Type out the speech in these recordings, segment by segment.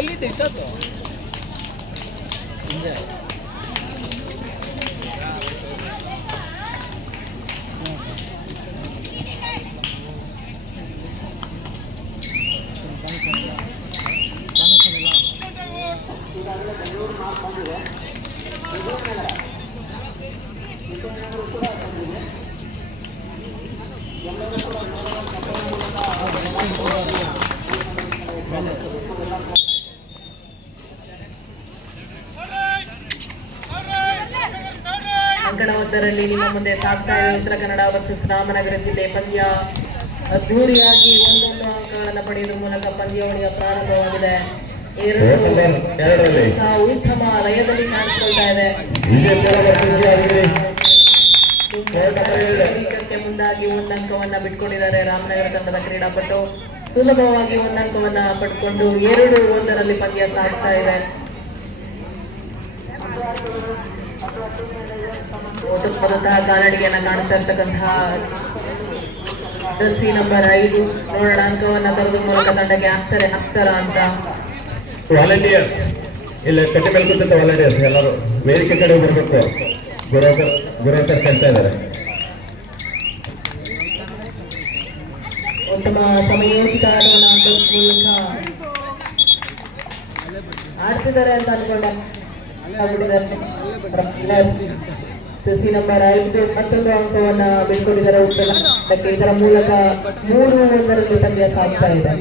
ಎಲ್ಲಿದ್ದೆ ಇಷ್ಟೊತ್ತು ಹಿಂದೆ ಅಂಕಣ 1ರಲ್ಲಿ ನಿಮ್ಮ ಮುಂದೆ ಸಾಗ್ತಾ ಇದೆ ಉತ್ತರ ಕನ್ನಡ ವರ್ಸಸ್ ರಾಮನಗರ ಜಿಲ್ಲೆ ಪಂದ್ಯ. ಅದ್ದೂರಿಯಾಗಿ 1 ಅಂಕಗಳನ್ನು ಪಡೆಯುವ ಮೂಲಕ ಪಂದ್ಯಾವಳಿಯ ಪ್ರಾರಂಭವಾಗಿದೆ. ಉತ್ತಮ ಲಯದಲ್ಲಿ ಕಾಣಿಸ್ಕೊಳ್ತಾ ಇದೆ. ಮುಂದಾಗಿ 1 ಅಂಕವನ್ನ ಬಿಟ್ಕೊಂಡಿದ್ದಾರೆ ರಾಮನಗರ ತಂಡದ ಕ್ರೀಡಾಪಟು. ಸುಲಭವಾಗಿ 1 ಅಂಕವನ್ನ ಪಡ್ಕೊಂಡು 2-1ರಲ್ಲಿ ಪಂದ್ಯ ಸಾಗ್ತಾ ಇದೆ. ಕಾಲಡಿಗೆಯನ್ನ ಕಾಣಿಸ್ತಾ ಇರ್ತಕ್ಕಂತಹ ಜರ್ಸಿ ನಂಬರ್ 5 ನೋಡೋಣ ಅಂಕವನ್ನ ತರುವ ಮೂಲಕ ತಂಡಕ್ಕೆ ಹಾಕ್ತಾರ ಅಂತ. ವಾಲಂಟಿಯರ್ ಇಲ್ಲ ಕಟ್ಟಿ ಮೇಲೆ ಕೂತ ವಾಲಂಟಿಯರ್ಸ್ ಎಲ್ಲರೂ ವೇದಿಕೆ ಕಡೆ ಬರಬೇಕು. ಗುರುವಾರ ಕರಿತಾ ಇದ್ದಾರೆ. ಉತ್ತಮ ಸಮಯೋಚಿತ ಆಟವನ್ನು ಮೂಲಕ ಆಡ್ತಿದ್ದಾರೆ ಅಂತ ಅನ್ಕೊಂಡೆ. ಜರ್ಸಿ ನಂಬರ್ 5 ಮತ್ತೊಂದು ಅಂಕವನ್ನ ಬಿಟ್ಕೊಟ್ಟಿದ್ದಾರೆ ಉತ್ತರಕ್ಕೆ. ಇದರ ಮೂಲಕ 3-1ರಲ್ಲಿ ಪಂದ್ಯ ಸಾಗ್ತಾ ಇದೆ.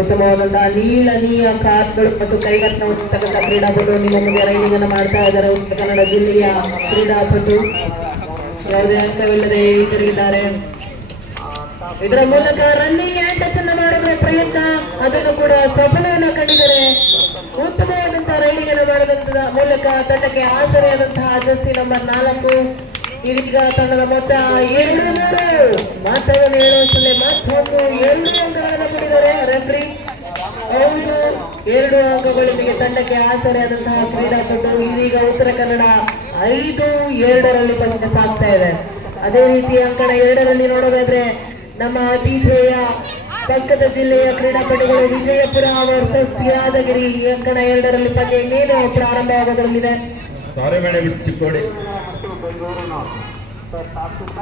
ಉತ್ತಮವಾದಂತಹ ನೀಳನೀಯ ಕಾರ್ಡ್ಗಳು ಮತ್ತು ಕೈಗಟ್ಟನ ಹೊಂದತಕ್ಕಂಥ ಕ್ರೀಡಾಪಟು ನಿಮ್ಮ ಮುಂದೆ ರೈಡಿಂಗ್ ಅನ್ನು ಮಾಡ್ತಾ ಇದ್ದಾರೆ. ಉತ್ತರ ಕನ್ನಡ ಜಿಲ್ಲೆಯ ಕ್ರೀಡಾಪಟು ಯಾವುದೇ ಅಂಕವಿಲ್ಲದೆ ಹಿಂತಿರುಗಿದ್ದಾರೆ. ಇದರ ಮೂಲಕ ರನ್ನಿಂಗ್ ಆ್ಯಂಡ್ ಟಚ್ ಅನ್ನು ಮಾಡುವ ಪ್ರಯತ್ನ, ಅದನ್ನು ಕೂಡ ಸಫಲವನ್ನು ಕಂಡಿದ್ದಾರೆ. ಉತ್ತಮವಾದಂತಹ ರೈಡಿಂಗ್ ಅನ್ನು ಮಾಡುವಂತಹ ಮೂಲಕ ತಂಡಕ್ಕೆ ಆಸರೆಯಾದಂತಹ ಜರ್ಸಿ ನಂಬರ್ 4 ಇದೀಗ ತಂಡದ ಮೊತ್ತ 2-3 ಮಾತ್ರವನ್ನು ಹೇಳುವಷ್ಟರಲ್ಲಿ ಮತ್ತೊಂದು 2 ಅಂಕಗಳನ್ನು ಪಡೆದಿದ್ದಾರೆ ರೆಫ್ರಿ. ಹೌದು, 2 ಅಂಕಗಳೊಂದಿಗೆ ತಂಡಕ್ಕೆ ಆಸರೆಯಾದಂತಹ ಕ್ರೀಡಾಪಟು. ಇದೀಗ ಉತ್ತರ ಕನ್ನಡ 5-2ರಲ್ಲಿ ಪಂದ್ಯ ಸಾಗ್ತಾ ಇದೆ. ಅದೇ ರೀತಿ ಅಂಕಣ 2ರಲ್ಲಿ ನೋಡೋದಾದ್ರೆ ನಮ್ಮ ಆತಿಥೇಯ ಪಕ್ಕದ ಜಿಲ್ಲೆಯ ಕ್ರೀಡಾಪಟುಗಳು ವಿಜಯಪುರ ವರ್ಸಸ್ ಯಾದಗಿರಿ. ಅಂಕಣ 2ರಲ್ಲಿ ಪಂದ್ಯ ಇನ್ನೇನು ಪ್ರಾರಂಭವಾಗೋದ್ರಲ್ಲಿದೆ.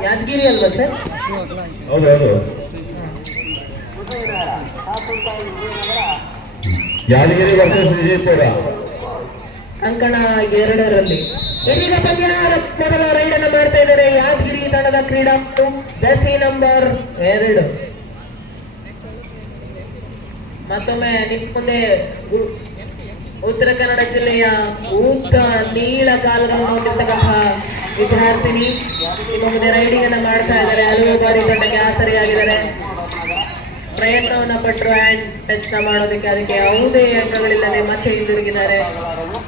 ಯಾದಗಿರಿ ಅಲ್ವಾ ಸರ್? ಹೌದೌದು, ಯಾದಗಿರಿ ವರ್ಸಸ್ ವಿಜಯಪುರ ಅಂಕಣ 2ರಲ್ಲಿ ಇದೀಗ ಪಂದ್ಯ ಮೊದಲ ರೈಡ್ ಅನ್ನು ಮಾಡ್ತಾ ಇದ್ದಾರೆ ಯಾದಗಿರಿ ತಂಡದ ಕ್ರೀಡಾಪಟು ಜರ್ಸಿ ನಂಬರ್ 2. ಮತ್ತೊಮ್ಮೆ ನಿಮ್ಮ ಮುಂದೆ ಉತ್ತರ ಕನ್ನಡ ಜಿಲ್ಲೆಯ ಉದ್ದ ನೀಳ ಕಾಲುಗಳನ್ನು ಹೊಂದಿರತಕ್ಕಂತಹ ವಿದ್ಯಾರ್ಥಿನಿ ನಿಮ್ಮ ಮುಂದೆ ರೈಡಿಂಗ್ ಅನ್ನು ಮಾಡ್ತಾ ಇದ್ದಾರೆ. ಹಲವು ಬಾರಿ ತಂಡಕ್ಕೆ ಆಸರೆಯಾಗಿದ್ದಾರೆ. ಪ್ರಯತ್ನವನ್ನ ಪಟ್ಟರು ಹ್ಯಾಂಡ್ ಟಚ್ ಮಾಡೋದಕ್ಕೆ, ಅದಕ್ಕೆ ಯಾವುದೇ ಅಂಕಗಳಿಲ್ಲದೆ ಮತ್ತೆ ಹಿಂದಿರುಗಿದ್ದಾರೆ.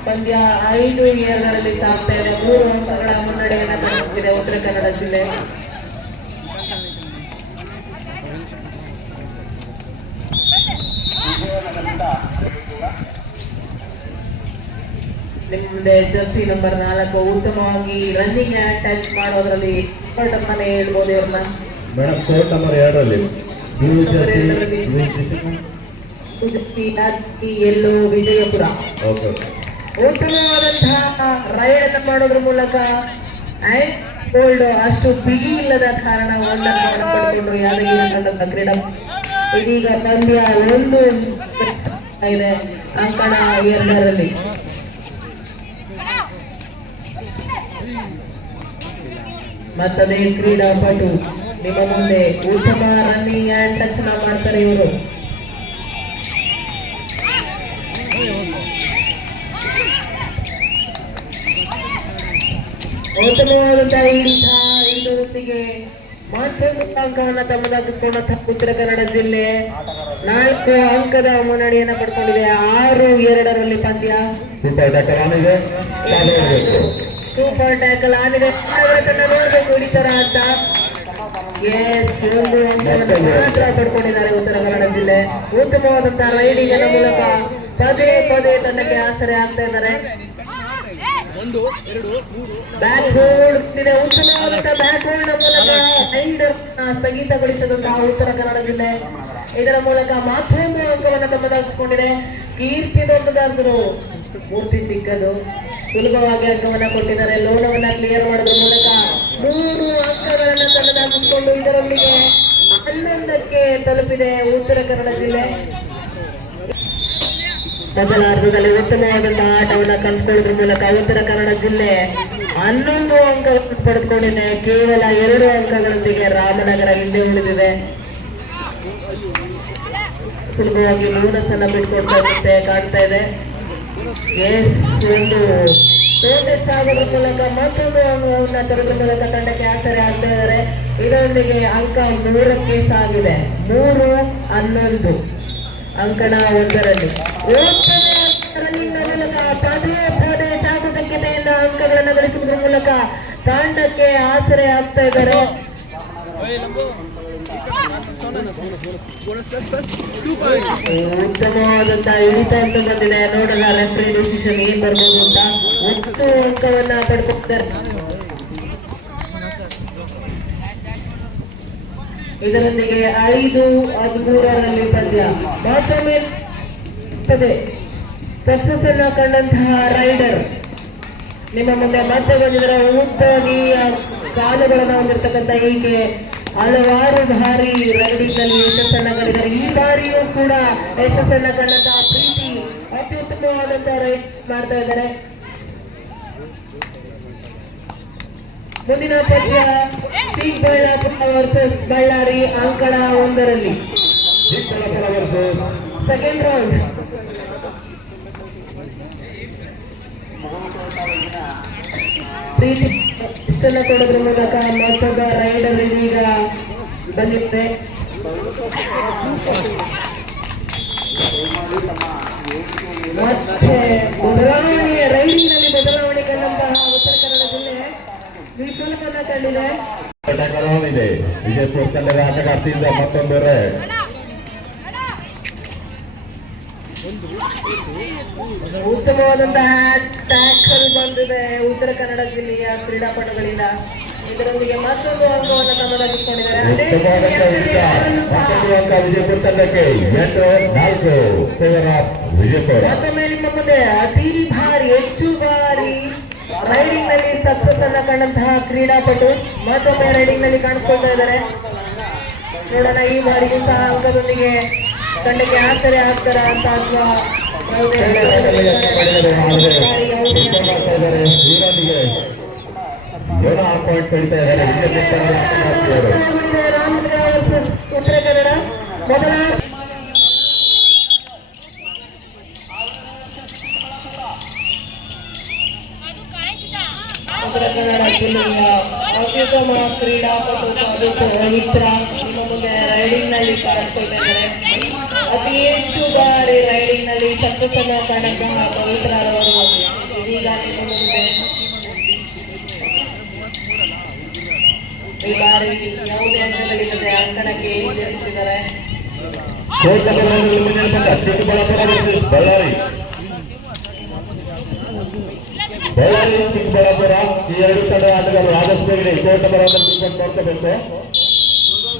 ಪಂದ್ಯ 5-2ರಲ್ಲಿ ಸಾಗ್ತಾ ಇದೆ. 3 ಅಂಕಗಳ ಮುನ್ನಡೆಯನ್ನು ಪಡೆಯುತ್ತಿದೆ ಉತ್ತರ ಕನ್ನಡ ಜಿಲ್ಲೆ. ನಿಮ್ಮ ಮುಂದೆ ಜರ್ಸಿ ನಂಬರ್ 4 ಉತ್ತಮವಾಗಿ ರನ್ನಿಂಗ್ ಆ್ಯಂಡ್ ಟಚ್ ಮಾಡೋದ್ರಲ್ಲಿ ಮನೆ ಹೇಳ್ಬೋದು ಇವ್ರನ್ನ. ಮೇಡಮ್ ಕೋರ್ಟ್ ನಂಬರ್ 2ರಲ್ಲಿ ಎಲ್ಲೋ ವಿಜಯಪುರ ಉತ್ತಮವಾದಂತಹ ರೈಡ್ ಅನ್ನು ಮಾಡೋದ್ರ ಮೂಲಕ ಆ್ಯಂಡ್ ಹೋಲ್ಡ್ ಅಷ್ಟು ಬಿಗಿ ಇಲ್ಲದ ಕಾರಣ 1 ಅಂಕವನ್ನು ಪಡ್ಕೊಂಡ್ರು ಯಾದಗಿರಿ ತಂಡದ ಕ್ರೀಡಾ. ಇದೀಗ ಪಂದ್ಯ 1 ಇದೆ ಅಂಕಣ 2ರಲ್ಲಿ. ಮತ್ತದೇ ಕ್ರೀಡಾಪಟು ನಿಮ್ಮ ಮುಂದೆ ಉತ್ತಮ ರನ್ನಿಂಗ್ ಆ್ಯಂಡ್ ಟಚ್ ಮಾಡ್ತಾರೆ ಇವರು. ಉತ್ತಮವಾದಂತಹ ಇಂದೊಂದಿಗೆ ಮತ್ತೊಂದು ಅಂಕವನ್ನು ತಮ್ಮದಾಗಿಸಿಕೊಂಡಂತಹ ಉತ್ತರ ಕನ್ನಡ ಜಿಲ್ಲೆ 4 ಅಂಕದ ಮುನ್ನಡೆಯನ್ನು ಪಡ್ಕೊಂಡಿದೆ. 6-2ರಲ್ಲಿ ಪಂದ್ಯ. ಸೂಪರ್ ಟ್ಯಾಕಲ್ ಆಗಿದೆ. ನೋಡ್ಬೇಕು ಹಿಡಿತಾರ ಅಂತ. ಎಸ್, 1 ಅಂಕವನ್ನು ಮಾತ್ರ ಪಡ್ಕೊಂಡಿದ್ದಾರೆ ಉತ್ತರ ಕನ್ನಡ ಜಿಲ್ಲೆ. ಉತ್ತಮವಾದಂತಹ ರೈಡಿಂಗ್ ಮೂಲಕ ಪದೇ ಪದೇ ತಂಡಕ್ಕೆ ಆಸರೆ ಆಗ್ತಾ ಇದ್ದಾರೆ. ಬ್ಯಾಕ್ ಹೋಲ್ಡ್ ಇದೆ, ಉತ್ತಮವಾದಂತಹ ಬ್ಯಾಕ್ ಹೋಲ್ಡ್ ಮೂಲಕ ರೈಡರ್ ಸ್ಥಗಿತಗೊಳಿಸಿದಂತಹ ಉತ್ತರ ಕನ್ನಡ ಜಿಲ್ಲೆ. ಇದರ ಮೂಲಕ ಮತ್ತೊಂದು ಅಂಕವನ್ನು ತಮ್ಮದಾಗಿಸಿಕೊಂಡಿದೆ. ಕೀರ್ತಿ ದೊಡ್ಡದಾದ್ರು, ಮೂರ್ತಿ ಚಿಕ್ಕದು, ಸುಲಭವಾಗಿ ಅಂಕವನ್ನ ಕೊಟ್ಟಿದ್ದಾರೆ. ಲೋನವನ್ನ ಕ್ಲಿಯರ್ ಮಾಡೋದ್ರ ಮೂಲಕ 3 ಅಂಕಗಳನ್ನ ತನ್ನದಾಗಿಸಿಕೊಂಡು ಇದರೊಂದಿಗೆ 11ಕ್ಕೆ ತಲುಪಿದೆ ಉತ್ತರ ಕನ್ನಡ ಜಿಲ್ಲೆ. ಮೊದಲ ಅರ್ಧದಲ್ಲಿ ಉತ್ತಮವಾದಂತಹ ಆಟವನ್ನು ಕಲಿಸಿಕೊಳ್ಳುವುದರ ಮೂಲಕ ಉತ್ತರ ಕನ್ನಡ ಜಿಲ್ಲೆ 11 ಅಂಕಗಳನ್ನು ಪಡೆದುಕೊಂಡಿದೆ. ಕೇವಲ 2 ಅಂಕಗಳೊಂದಿಗೆ ರಾಮನಗರ ಹಿಂದೆ ಉಳಿದಿದೆ. ಸುಲಭವಾಗಿ ಬೋನಸ್ ಅನ್ನ ಬಿಟ್ಕೊಡ್ತಾ ಕಾಣ್ತಾ ಇದೆ. ಒಂದು ಟೋಟಚ್ ಆಗೋದ್ರ ಮೂಲಕ ಮತ್ತೊಂದು ಅಂಕವನ್ನು ತರೋದ್ರ ಮೂಲಕ ತಂಡಕ್ಕೆ ಆಸರೆ ಆಗ್ತಾ ಇದ್ದಾರೆ. ಇದರೊಂದಿಗೆ ಅಂಕ 3ಕ್ಕೆ ಸಾಗಿದೆ. 3-11 ಅಂಕಣ 1ರಲ್ಲಿ ರನ್ನಿಂಗ್ ಮೂಲಕ ಪದೇ ಚಾಕುಚಕ್ಯತೆಯಿಂದ ಅಂಕಗಳನ್ನು ಗಳಿಸುವುದರ ಮೂಲಕ ತಂಡಕ್ಕೆ ಆಸರೆ ಆಗ್ತಾ ಇದ್ದಾರೆ. ಉತ್ತಮವಾದಂತಹ ಹಿಡಿತ ಅಂತ ಬಂದಿದೆ. ನೋಡೋಣ ರೆಫ್ರಿ ಡಿಸಿಷನ್ ಏನ್ ಬರ್ಬೋದು ಅಂತ. 10 ಅಂಕವನ್ನ ಪಡ್ಕೊಳ್ತಾರೆ. ಇದರೊಂದಿಗೆ 5-13ರಲ್ಲಿ ಪಂದ್ಯ ಮತ್ತೊಮ್ಮೆ ಸಕ್ಸಸ್ ಅನ್ನ ಕಂಡಂತಹ ರೈಡರ್ ನಿಮ್ಮ ಮುಂದೆ ಮತ್ತೆ ಬಂದಿದ್ದರ ಉದ್ದನೆಯ ಕಾಲುಗಳನ್ನು ಹೊಂದಿರತಕ್ಕಂಥ ಈಕೆ ಹಲವಾರು ಬಾರಿ ರೈಡಿಂಗ್ ನಲ್ಲಿ ಯಶಸ್ಸನ್ನ ಕಂಡಿದ್ದಾರೆ. ಈ ಬಾರಿಯೂ ಕೂಡ ಯಶಸ್ಸನ್ನ ಕಂಡಂತಹ ಪ್ರೀತಿ ಅತ್ಯುತ್ತಮವಾದಂತಹ ರೈಡ್ ಮಾಡ್ತಾ ಇದ್ದಾರೆ. ಮುಂದಿನ ಪಂದ್ಯ ಚಿಕ್ಕಬಳ್ಳಾಪುರ ವರ್ಸಸ್ ಬಳ್ಳಾರಿ ಅಂಕಣ 1ರಲ್ಲಿ ಸೆಕೆಂಡ್ ರೌಂಡ್. ಪ್ರೀತಿ ಇಷ್ಟನ್ನ ಕೊಡೋದ್ರ ಮೂಲಕ ಮತ್ತೊಬ್ಬ ರೈಡರ್ ಇದೀಗ ಬಂದಿದೆ. ಮತ್ತೆ ಬದಲಾವಣೆ ರೈಡಿಂಗ್ ನಲ್ಲಿ ಬದಲಾವಣೆ ಕಂಡಂತಹ ಉತ್ತರ ಕನ್ನಡ ಜಿಲ್ಲೆ ವಿಫಲವನ್ನ ಕಂಡಿದೆ. ವಿಜಯಪುರ ತಂಡದ ಆಟಗಾರ್ತಿಯಿಂದ ಮತ್ತೊಂದು ರೈಡ್. ಉತ್ತಮವಾದಂತಹ ಟ್ಯಾಕಲ್ ಬಂದಿದೆ ಉತ್ತರ ಕನ್ನಡ ಜಿಲ್ಲೆಯ ಕ್ರೀಡಾಪಟುಗಳಿಂದ. ಇದರೊಂದಿಗೆ ಮತ್ತೊಂದು ಅಂಕವನ್ನು ತಮ್ಮದಾಗಿಸಿಕೊಂಡಿದ್ದಾರೆ. ವಿಜಯಪುರ ತಂಡಕ್ಕೆ 8-4 ವಿಜಯಪುರ. ಮತ್ತೊಮ್ಮೆ ನಿಮ್ಮ ಮುಂದೆ ಅತಿ ಹೆಚ್ಚು ಬಾರಿ ರೈಡಿಂಗ್ ನಲ್ಲಿ ಸಕ್ಸಸ್ ಅನ್ನ ಕಂಡಂತಹ ಕ್ರೀಡಾಪಟು ಮತ್ತೊಮ್ಮೆ ರೈಡಿಂಗ್ ನಲ್ಲಿ ಕಾಣಿಸ್ಕೊಳ್ತಾ ಇದ್ದಾರೆ. ನೋಡೋಣ ಈ ಬಾರಿಯೂ ಸಹ ಅಂಕದೊಂದಿಗೆ ತಂಡಕ್ಕೆ ಆಸರೆ ಆಗ್ತಾರ ಅಂತ ಅಥವಾ ಉತ್ತರ ಕನ್ನಡ ಮೊದಲ ಉತ್ತರ ಕನ್ನಡ ಜಿಲ್ಲೆಯ ಅತ್ಯುತ್ತಮ ಕ್ರೀಡಾಪಟು ಪವಿತ್ರ ನಿಮ್ಮ ಮುಂದೆ ರೈಡಿಂಗ್ ನಲ್ಲಿ ಕಾಣಿಸ್ಕೊಳ್ತಾ ಇದ್ದಾರೆ. ಅತಿ ಹೆಚ್ಚು ಬಾರಿ ರೈಡಿಂಗ್ ನಲ್ಲಿ ಸಕ್ಸಸ್ ಅನ್ನು ಕಂಡಂತಹ ಪವಿತ್ರ ಅವರು ಇದೀಗ ನಿಮ್ಮ ಮುಂದೆ ಈ ಬಾರಿ ಯಾವುದೇ ಅಂಕಗಳಿಲ್ಲದೆ ಅಂಕಣಕ್ಕೆ ಹಿಂದಿರುಗಿಸಿದ್ದಾರೆ. ಬಳ್ಳಾರಿ ಚಿಕ್ಕಬಳ್ಳಾಪುರ ಈ 2 ತಂಡ ಆಟಗಾರರು ಆದಷ್ಟು ಬೇಗನೆ ಕೋರ್ಟ್ ಬರೋದನ್ನು ನೋಡ್ಕೋಬೇಕು.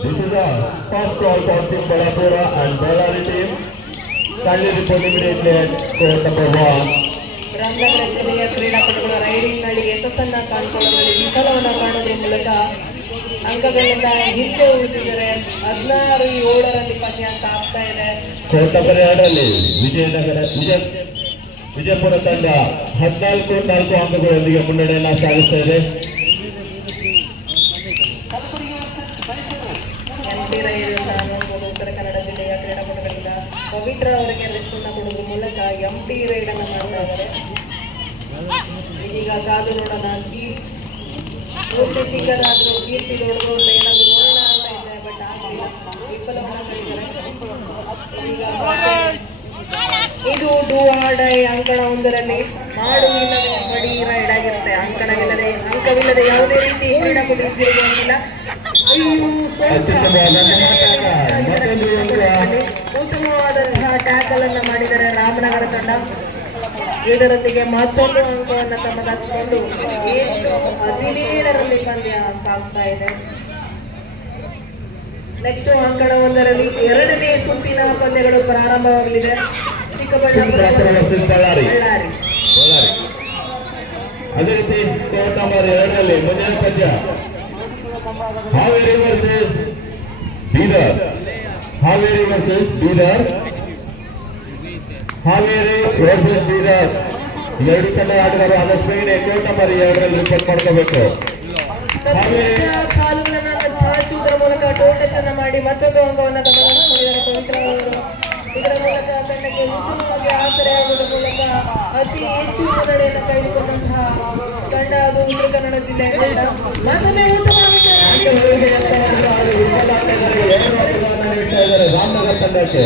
This is the first call for Chikkaballapura and Bellary team. Kindly report immediately at court number 1. Ramanagara ಜಿಲ್ಲೆಯ ಕ್ರೀಡಾಪಟುಗಳು ರೈಡಿಂಗ್ ನಲ್ಲಿ ಯಶಸ್ಸನ್ನ ಕಾಣ್ಕೊಳ್ಳುವಲ್ಲಿ ವಿಫಲವನ್ನ ಮಾಡೋದ್ರ ಮೂಲಕ ಅಂಕಗಳಿಂದ ಹಿಂದೆ ಉಳಿದಿದ್ದಾರೆ. 16-7ರಲ್ಲಿ ಪಂದ್ಯ ಅಂತ ಆಗ್ತಾ ಇದೆ. ಕೋರ್ಟ್ ನಂಬರ್ 2ರಲ್ಲಿ ವಿಜಯಪುರ ತಂಡ 14-4 ಅಂಕಗಳೊಂದಿಗೆ ಮುನ್ನಡೆಯನ್ನ ಸಾಗಿಸ್ತಾ ಇದೆ. ಉತ್ತರ ಕನ್ನಡ ಜಿಲ್ಲೆಯ ಕ್ರೀಡಾಪಟುಗಳಿಂದ ಪವಿತ್ರ ಅವರಿಗೆ ರೆಸ್ಟನ್ನ ಕೊಡುವ ಮೂಲಕ ಎಂಟಿ ರೈಡ್ ಅನ್ನು ಮಾಡ್ತಾ ಇದ್ದಾರೆ. ಈಗ ಕಾದು ನೋಡೋಣ. ಪೂರ್ತಿ ಸಿಕ್ಕದಾದ್ರೂ ಕೀರ್ತಿ ನೋಡಿದ್ರು ಏನಾದ್ರು ನೋಡೋಣ ಅಂತ ಇದ್ದಾರೆ. ಬಟ್ ಆಗಿಲ್ಲ, ವಿಫಲವನ್ನ ಕರೀತಾರೆ. ಇದು ಡೂ ಆರ್ ಡೈ ಅಂಕಣ 1ರಲ್ಲಿ ಮಾಡುವಿಲ್ಲದೆ ಬಡಿ ರೈಡ್ ಆಗಿರುತ್ತೆ. ಅಂಕವಿಲ್ಲದೆ ಯಾವುದೇ ರೀತಿ ಕ್ರೀಡಾಪಟು ಇರುವುದಿಲ್ಲ. ಉತ್ತಮವಾದಂತಹ ಟ್ಯಾಕಲ್ ಅನ್ನ ಮಾಡಿದರೆ ರಾಮನಗರ ತಂಡ. ಇದರೊಂದಿಗೆ ಮತ್ತೊಂದು ಅಂಕವನ್ನು ತಮ್ಮದಾಗಿಸಿಕೊಂಡು 8-17ರಲ್ಲಿ ಪಂದ್ಯ ಸಾಗ್ತಾ ಇದೆ. ನೆಕ್ಸ್ಟ್ ಅಂಕಣವೊಂದರಲ್ಲಿ ಎರಡನೇ ಸುತ್ತಿನ ಪಂದ್ಯಗಳು ಪ್ರಾರಂಭವಾಗಲಿದೆ. ಚಿಕ್ಕಬಳ್ಳಾಪುರ ಬಳ್ಳಾರಿ. ಬಳ್ಳಾರಿ. ಅದೇ ರೀತಿ ಕೋರ್ಟ್ ನಂಬರ್ 2ರಲ್ಲಿ ಮುಂದಿನ ಪಂದ್ಯ Haveri versus Bidar. Haveri versus Bidar. Haveri versus Bidar. ಎರಡು ತಂಡ ಆಟಗಾರರು ಆದಷ್ಟು ಬೇಗನೆ ಕೋರ್ಟ್ ನಂಬರ್ 2ರಲ್ಲಿ ರಿಪೋರ್ಟ್ ಮಾಡ್ಕೋಬೇಕು. ಕಾಲುಗಳನ್ನು ಚಾಚುವುದರ ಮೂಲಕ ಟೋಟಚ್ ಅನ್ನು ಮಾಡಿ ಮತ್ತೊಂದು ಅಂಕವನ್ನು ಗಮನಿಸಿಕೊಂಡಿದ್ದಾರೆ ಪವಿತ್ರ ಅವರು. ಇದರ ಮೂಲಕ ತಂಡಕ್ಕೆ ಉತ್ತಮವಾಗಿ ಆಸರೆಯಾಗುವುದರ ಮೂಲಕ ಅತಿ ಹೆಚ್ಚು ಮುನ್ನಡೆಯನ್ನು ಕೈಗೊಂಡಂತಹ ತಂಡ ಅದು ಉತ್ತರ ಕನ್ನಡ ಜಿಲ್ಲೆ ತಂಡ. ಮತ್ತೊಮ್ಮೆ ರಾಮನಗರ ತಂಡಕ್ಕೆ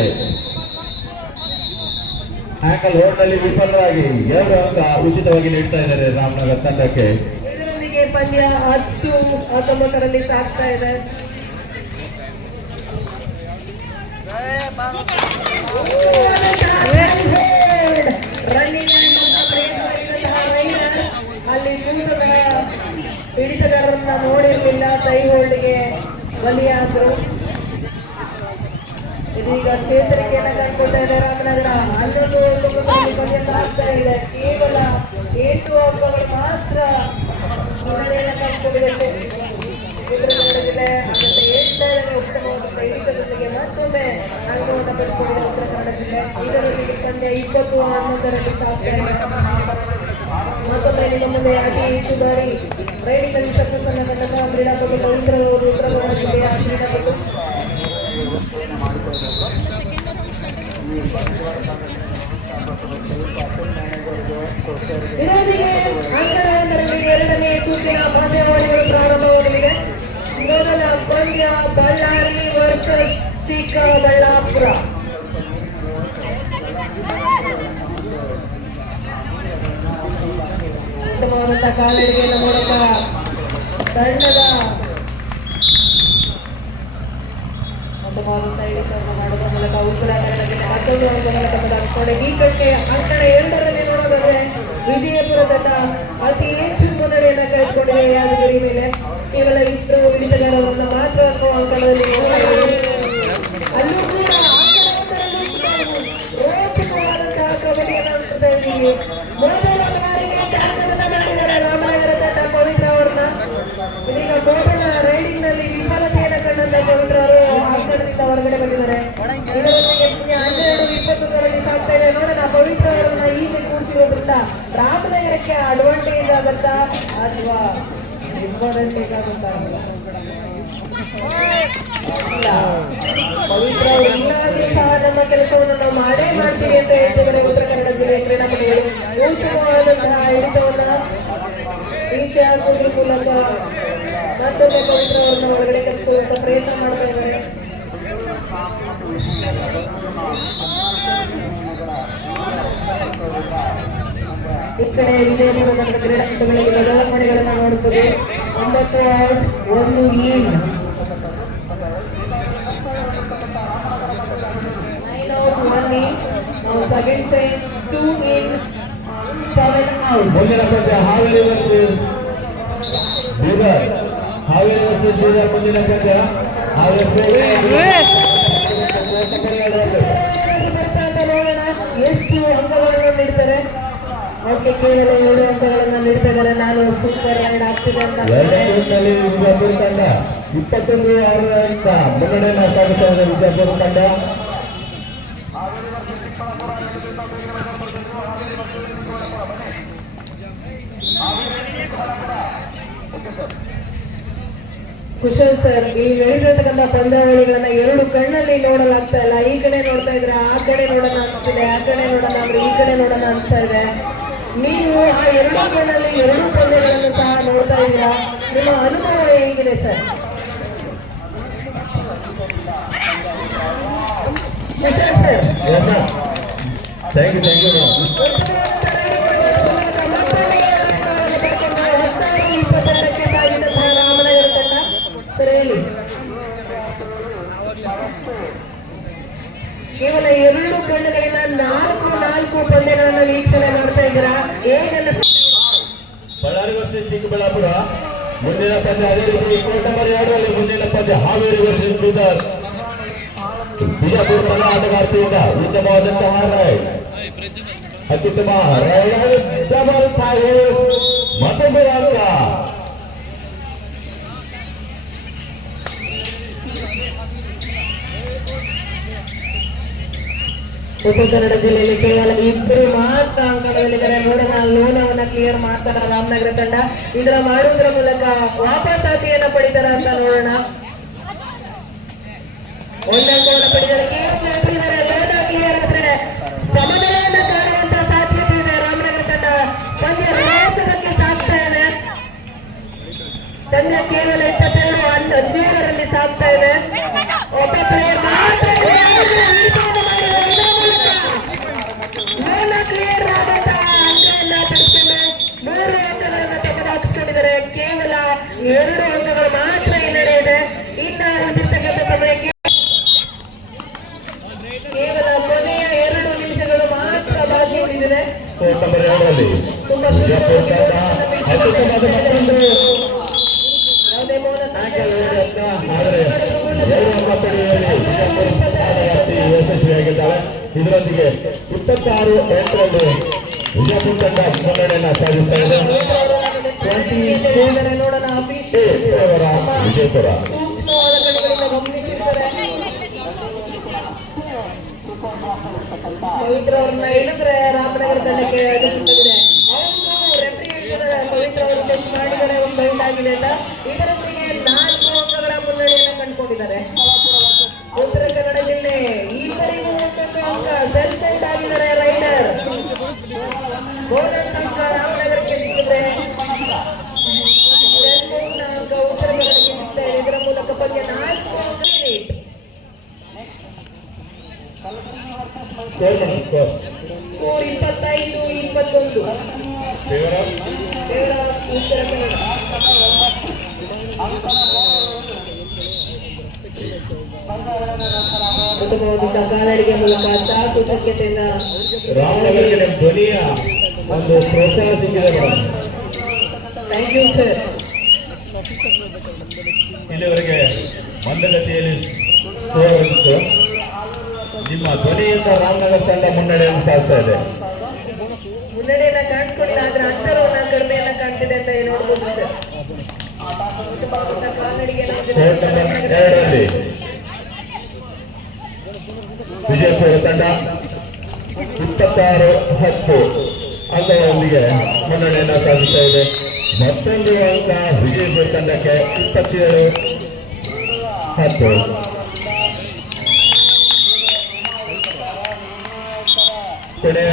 ಆಂಕಲ್ ಹೋಲ್ಡ್ನಲ್ಲಿ ವಿಫಲರಾಗಿ 2 ಅಂಕ ಉಚಿತವಾಗಿ ನೀಡ್ತಾ ಇದ್ದಾರೆ ರಾಮನಗರ ತಂಡಕ್ಕೆ. ಇದರೊಂದಿಗೆ ಪಂದ್ಯ 10-19ರಲ್ಲಿ ಸಾಗ್ತಾ ಇದೆ. ಅಲ್ಲಿ ಹಿಡಿತಗಾರರನ್ನ ನೋಡಿರ್ಲಿಲ್ಲ, ಕೈ ಹೋಲ್ಡ್ಗೆ ಬಲಿಯಾದ್ರು. ಇದೀಗ ಚೇತರಿಕೆಯನ್ನು ಕಂಡುಕೊಳ್ತಾ ಇದೆ ರಾಮನಗರ. 11-9ರಲ್ಲಿ ಪಂದ್ಯ ಸಾಗ್ತಾ ಇದೆ. ಕೇವಲ 8 ಅಂಕಗಳು ಮಾತ್ರ ಮುನ್ನಡೆಯನ್ನು ಕಂಡುಕೊಳ್ಳಬೇಕು. ಜಿಲ್ಲೆ ಉತ್ತಮವಾದ ಹಿಡಿತದೊಂದಿಗೆ ಮತ್ತೊಮ್ಮೆ ಅಂಕವನ್ನು ಪಡೆದುಕೊಂಡಿದೆ ಉತ್ತರ ಕನ್ನಡ ಜಿಲ್ಲೆ. ಇದರೊಂದಿಗೆ ಪಂದ್ಯ 20-11ರಲ್ಲಿ ಸಾಗ್ತಾ ಇದೆ. ಮತ್ತೊಮ್ಮೆ ನಿಮ್ಮ ಮುಂದೆ ಅತಿ ಹೆಚ್ಚು ಬಾರಿ ರೈಡಿನಲ್ಲಿ ಸಕ್ಸಸ್ ಅನ್ನು ಕಂಡಂತಹ ಕ್ರೀಡಾಪಟು ಪವಿತ್ರ ಅವರು ಉತ್ತರ ಕನ್ನಡ ಜಿಲ್ಲೆಯ ಕ್ರೀಡಾಪಟು. ಇದರೊಂದಿಗೆ ಅಂಕಣವೊಂದರಲ್ಲಿ ಎರಡನೇ ಸುತ್ತಿನ ಪಂದ್ಯಾವಳಿಗಳು ಪ್ರಾರಂಭವಾಗಲಿದೆ. ಮೊದಲ ಪಂದ್ಯ ಬಳ್ಳಾರಿ ವರ್ಸಸ್ ಚಿಕ್ಕಬಳ್ಳಾಪುರ. ಉತ್ತಮವಾದಂತಹ ಕಾಲಡಿಗೆಯ ಮೂಲಕ ತಂಡದ ಉತ್ತಮವಾದಂತಹ ಇಳಿತವನ್ನು ಮಾಡುವ ಮೂಲಕ ಉತ್ತರ ಕನ್ನಡ ಜಿಲ್ಲೆ ಮತ್ತೊಂದು ಅಂಕವನ್ನು ತಮ್ಮದಾಗಿಸಿಕೊಂಡು ಈ ಕಡೆಗೆ ಅಂಕಣ 2ರಲ್ಲಿ ನೋಡೋದಾದ್ರೆ ವಿಜಯಪುರ ತಂಡ ಅತಿ ಹೆಚ್ಚು ಮುನ್ನಡೆಯನ್ನು ಕಳೆದುಕೊಂಡಿದೆ ಯಾದಗಿರಿ ಮೇಲೆ. ಕೇವಲ 2 ಹಿಡಿತಗಾರರನ್ನು ಮಾತ್ರ ಅಂಕಣದಲ್ಲಿ ಅಲ್ಲೂ ಕೂಡ ರೋಚಕವಾದಂತಹ ಕಬಡ್ಡಿಯನ್ನು ಆಡ್ತಾ ಇದ್ದೀವಿ. ಮೊದಲ ಬಾರಿಗೆ ಕ್ಯಾಪ್ಟನ್ ಮಾಡಿದ್ದಾರೆ ರಾಮನಗರ ತಂಡ ಪವಿತ್ರ ಅವರನ್ನ. ಇದೀಗ ಮೊದಲ ರೈಡಿಂಗ್ ನಲ್ಲಿ ವಿಫಲತೆಯನ್ನು ಕಂಡಂತ ಪವಿತ್ರ ಅವರು ಅಂಕಣದಿಂದ ಹೊರಗಡೆ ಬಂದಿದ್ದಾರೆ. ಇದರೊಂದಿಗೆ 12-21ರಲ್ಲಿ ಸಾಗ್ತಾ ಇದೆ. ನೋಡೋಣ ಪವಿತ್ರ ಅವರನ್ನ ಈಚೆ ಕೂರಿಸಿರೋದ್ರಿಂದ ರಾಮನಗರಕ್ಕೆ ಅಡ್ವಾಂಟೇಜ್ ಆಗುತ್ತಾ ಅಥವಾ ಡಿಸ್ಅಡ್ವಾಂಟೇಜ್ ಆಗುತ್ತಾ? ಪವಿತ್ರ ಅವರು ಇಲ್ಲಾದ್ರೂ ಸಹ ನಮ್ಮ ಕೆಲಸವನ್ನು ನಾವು ಮಾಡೇ ಮಾಡ್ತೀವಿ ಅಂತ ಹೇಳ್ತಿದ್ದಾರೆ ಉತ್ತರ ಕನ್ನಡ ಜಿಲ್ಲೆಯ ಕ್ರೀಡಾಪಟುಗಳು. ಉತ್ತಮವಾದಂತಹ ಹಿಡಿತವನ್ನ ಈಚೆ ಹಾಕುವುದ್ರ ಮೂಲಕ ಮತ್ತೊಮ್ಮೆ ಪವಿತ್ರ ಅವರನ್ನ ಒಳಗಡೆ ಕಳಿಸುವಂತ ಪ್ರಯತ್ನ ಮಾಡ್ತಾ ಇದ್ದಾರೆ. ಈ ಕಡೆ ವಿಜಯಪುರದ ಕ್ರೀಡಾಪಟುಗಳಿಗೆ ಬದಲಾವಣೆಗಳನ್ನ ನೋಡುತ್ತದೆ. 9 ಔಟ್ 1 ಇನ್, 9 ಔಟ್ 1 ಇನ್. ನಾವು ಸೆಕೆಂಡ್ ಟೈಮ್ 2 ಇನ್ 7 ಔಟ್. ಮುಂದಿನ ಪಂದ್ಯ ಹಾವೇರಿ ವರ್ಸಸ್ ಬೀದರ್. ಹಾವೇರಿ ವರ್ಸಸ್ ಬೀದರ್ ಮುಂದಿನ ಪಂದ್ಯ. ನೋಡೋಣ ಎಷ್ಟು ಅಂಕಗಳನ್ನು ನೀಡ್ತಾರೆ. ಓಕೆ, ಕೇವಲ 2 ಅಂಕಗಳನ್ನು ನೀಡ್ತಾ ಇದ್ದಾರೆ. ನಾನು ಸೂಪರ್ ರೈಡ್ ಆಗ್ತಿದೆ ಅಂತ 21 ತಂಡ 21-6 ಮುನ್ನಡೆಯನ್ನು ಸಾಗುತ್ತಾ ಇದೆ ವಿಜಯಪುರ ತಂಡ. ಕುಶಲ್ ಸರ್, ಈ ನಡೆದಿರತಕ್ಕಂಥ ಪಂದ್ಯಾವಳಿಗಳನ್ನ 2 ಕಣ್ಣಲ್ಲಿ ನೋಡಲಾಗ್ತಾ ಇಲ್ಲ. ಈ ಕಡೆ ನೋಡ್ತಾ ಇದ್ರೆ ಆ ಕಡೆ ನೋಡೋಣ ಅನ್ಸ್ತಿದೆ, ಆ ಕಡೆ ನೋಡೋಣ ಅಂದ್ರೆ ಈ ಕಡೆ ನೋಡೋಣ ಅನ್ಸ್ತಾ ಇದೆ. ನೀವು ಆ 2 ಕಣ್ಣಲ್ಲಿ 2 ಪಂದ್ಯಗಳನ್ನು ಸಹ ನೋಡ್ತಾ ಇದ್ದೀರಾ. ನಿಮ್ಮ ಅನುಭವ ಹೇಗಿದೆ sir? Kushal sir, thank you. Ramanagara ತಂಡ ಸರ್ ಹೇಳಿ. ಕೇವಲ 2 ಕಣ್ಣುಗಳಿಂದ 4 ಪಂದ್ಯಗಳನ್ನು ವೀಕ್ಷಣೆ ಇದ್ದೀರಾ ಏನೆಲ್ಲ ಬಳ್ಳಾರಿ ವರ್ಸಸ್ ಚಿಕ್ಕಬಳ್ಳಾಪುರ ಮುಂದಿನ ಪಂದ್ಯ ಅದೇ ರೀತಿ ಕೋರ್ಟ್ ನಂಬರ್ 2ರಲ್ಲಿ ಮುಂದಿನ ಪಂದ್ಯ ಹಾವೇರಿ ವರ್ಸಸ್ ಬೀದರ್. ಬಿಜಾಪುರ ತಂಡ ಆಟಗಾರ್ತಿಯಿಂದ ಉತ್ತಮವಾದಂತಹ ರೈಡ್, ಅತ್ಯುತ್ತಮ ರೈಡ್, ಡಬಲ್ ಫೈವ್ ಮತ್ತೊಂದು ಅಂಕ. ಉತ್ತರ ಕನ್ನಡ ಜಿಲ್ಲೆಯಲ್ಲಿ ಕೇವಲ ಇಬ್ಬರು ಮಾತ್ರ ಅಂಕಣದಲ್ಲಿದ್ದಾರೆ. ನೋಡೋಣ ಲೋನವನ್ನ ಕ್ಲಿಯರ್ ಮಾಡ್ತಾರ ರಾಮನಗರ ತಂಡ. ಇದರ ಮಾಡುವುದರ ಮೂಲಕ ವಾಪಸಾತಿಯನ್ನ ಪಡಿತಾರ ಅಂತ ನೋಡೋಣ. ಒಂದಂಕವನ್ನು ಪಡೆದರೆ ಲೋನ ಕ್ಲಿಯರ್ ಆದ್ರೆ ಸಮನೆಯನ್ನ ಕಾಣುವಂತ ಸಾಧ್ಯತೆ ಇದೆ. ರಾಮನಗರ ತಂಡ ಪಂದ್ಯ ರೋಚಕಕ್ಕೆ ಸಾಗ್ತಾ ಇದೆ. ಪಂದ್ಯ ಕೇವಲ 22-15ರಲ್ಲಿ ಸಾಗ್ತಾ ಇದೆ. ಒಬ್ಬ ಪ್ಲೇಯರ್ ಮಾತ್ರ ಕ್ಲಿಯರ್ ಆದಂತಹ ಅಂಕವನ್ನ ಪಡೆದುಕೊಂಡು 3 ಅಂಕಗಳನ್ನು ತೆಗೆದುಹಾಕಿಸಿಕೊಂಡಿದ್ದಾರೆ. ಕೇವಲ 2 ಅಂಕಗಳು ಮಾತ್ರ ಹಿನ್ನಡೆ ಇದೆ. ಇನ್ನ ಉಳಿದಿರ್ತಕ್ಕಂಥ ಸಮಯಕ್ಕೆ ಕೇವಲ ಕೊನೆಯ 2 ನಿಮಿಷಗಳು ಮಾತ್ರ ಬಾಕಿ ಉಳಿದಿದೆ. ಕೋರ್ಟ್ ನಂಬರ್ 2ರಲ್ಲಿ ತುಂಬಾ ಬಿಜಾಪುರ ತಂಡ ಅತ್ಯುತ್ತಮವಾದ ಮತ್ತೊಂದು ಯಾವುದೇ ಮೌನ ಆದರೆ 2 ಅಂಕ ಪಡೆಯುವಲ್ಲಿ ಬಿಜಾಪುರ ಆಟಗಾರ್ತಿ ಯಶಸ್ವಿಯಾಗಿದ್ದಾಳೆ. ಇದರೊಂದಿಗೆ 26-8ರಲ್ಲಿ ವಿಜಯಪುರ ತಂಡ ಮುನ್ನಡೆಯನ್ನು ಸಾಧಿಸ್ತಾ ಇದೆ. ನೋಡೋಣ ವಿಜಯಪುರ ಸೂಕ್ಷ್ಮವಾದ ಕಡೆಗಳಿಂದ ಗಮನಿಸಿರ್ತಾರೆ. ಪವಿತ್ರ ಅವ್ರನ್ನ ಹಿಡಿದ್ರೆ ರಾಮನಗರ ತಂಡಕ್ಕೆ ಅನಿಸುತ್ತದೆ. ಅವರು ರೆಫ್ರಿ ಹೇಳ್ತಿದ್ದಾರೆ ಪವಿತ್ರ ಅವರು ಟೆಸ್ಟ್ ಮಾಡಿದರೆ ಒಂದು ಬೈಟ್ ಆಗಿದೆ ಅಂತ. ಇದರೊಂದಿಗೆ 4 ಅಂಕಗಳ ಮುನ್ನಡೆಯನ್ನು ಕಂಡುಕೊಂಡಿದ್ದಾರೆ. ಉತ್ತರ ಕನ್ನಡ ಜಿಲ್ಲೆ ಈವರೆಗೂ 1 ಅಂಕ ಸೆಲ್ಫ್ ಔಟ್ ಆಗಿದ್ದಾರೆ ರೈಡರ್. ಬೋನಸ್ ಅಂಕ ರಾಮನಗರಕ್ಕೆ ಸಿಕ್ಕಿದೆ. ಸೆಲ್ಫ್ ಔಟ್ ಅಂಕ ಉತ್ತರ ಕನ್ನಡಕ್ಕೆ ಸಿಗ್ತಾ ಇದೆ. ಇದರ ಮೂಲಕ ಪಂದ್ಯ 4 ಅಂಕ ಸ್ಕೋರ್ 25-21 ಕೇವಲ ಉತ್ತರ ಕನ್ನಡ. ಉತ್ತಮವಾದ ಕಾಲಡಿಗೆ ಮೂಲಕ ಸಾಕು ಸಖ್ಯತೆಯಿಂದ ರಾಮನಗರಿಗೆ ನಮ್ಮ ಧ್ವನಿಯ ಒಂದು ಪ್ರೋತ್ಸಾಹ ಸಿಕ್ಕಿದೆ ಮೇಡಮ್. Thank you sir. ಇಲ್ಲಿವರೆಗೆ ಮಂದಗತಿಯಲ್ಲಿ ತೋರಿಸಿತು. ನಿಮ್ಮ ಧ್ವನಿಯಿಂದ ರಾಮನಗರ ತಂಡ ಮುನ್ನಡೆಯನ್ನು ಸಾಧಿಸ್ತಾ ಇದೆ. ಮುನ್ನಡೆಯನ್ನ ಕಾಣಿಸ್ಕೊಂಡಿಲ್ಲ, ಆದ್ರೆ ಅಂತರವನ್ನ ಕಡಿಮೆಯನ್ನ ಕಾಣ್ತಿದೆ ಅಂತ ನೋಡ್ಬೋದು ಸರ್. ಕಾಲಡಿಗೆ ಕೋರ್ಟ್ ನಂಬರ್ 2ರಲ್ಲಿ ವಿಜಯಪುರ ತಂಡ 26-10 ಅಂಕಗಳೊಂದಿಗೆ ಮುನ್ನಡೆಯನ್ನು ಸಾಧಿಸ್ತಾ ಇದೆ. ಮತ್ತೊಂದು ಅಂಕ ವಿಜಯಪುರ ತಂಡಕ್ಕೆ 27-10. ಕೊನೆಯ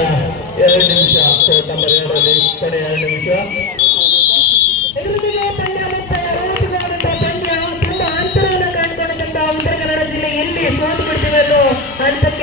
2 ನಿಮಿಷ ಕೋರ್ಟ್ ನಂಬರ್ 2ರಲ್ಲಿ ಕೊನೆಯ 2 ನಿಮಿಷ. ಎದುರುಗಡೆ ಪಂದ್ಯ ಮತ್ತೆ ರೋಚಕವಾದಂತಹ ಪಂದ್ಯ. ತುಂಬಾ ಅಂತರವನ್ನು ಕಂಡುಕೊಂಡಂತಹ ಉತ್ತರ ಕನ್ನಡ ಜಿಲ್ಲೆ ಎಲ್ಲಿ ಸೋತು ಬಿಡ್ತೀವಿ ಅನ್ನೋ ಹಂತಕ್ಕೆ